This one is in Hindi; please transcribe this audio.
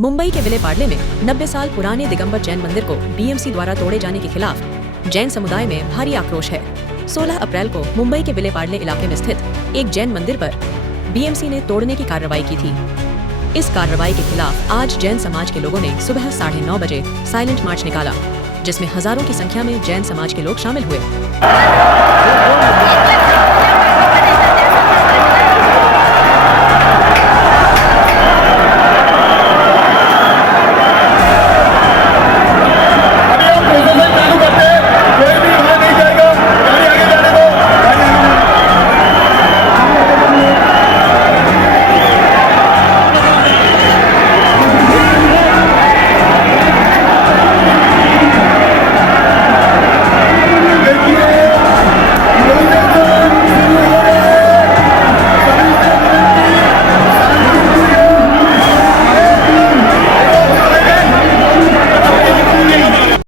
मुंबई के विले पार्ले में 90 साल पुराने दिगंबर जैन मंदिर को बीएमसी द्वारा तोड़े जाने के खिलाफ जैन समुदाय में भारी आक्रोश है। 16 अप्रैल को मुंबई के विले पार्ले इलाके में स्थित एक जैन मंदिर पर बीएमसी ने तोड़ने की कार्रवाई की थी। इस कार्रवाई के खिलाफ आज जैन समाज के लोगों ने सुबह 9:30 बजे साइलेंट मार्च निकाला, जिसमें हजारों की संख्या में जैन समाज के लोग शामिल हुए।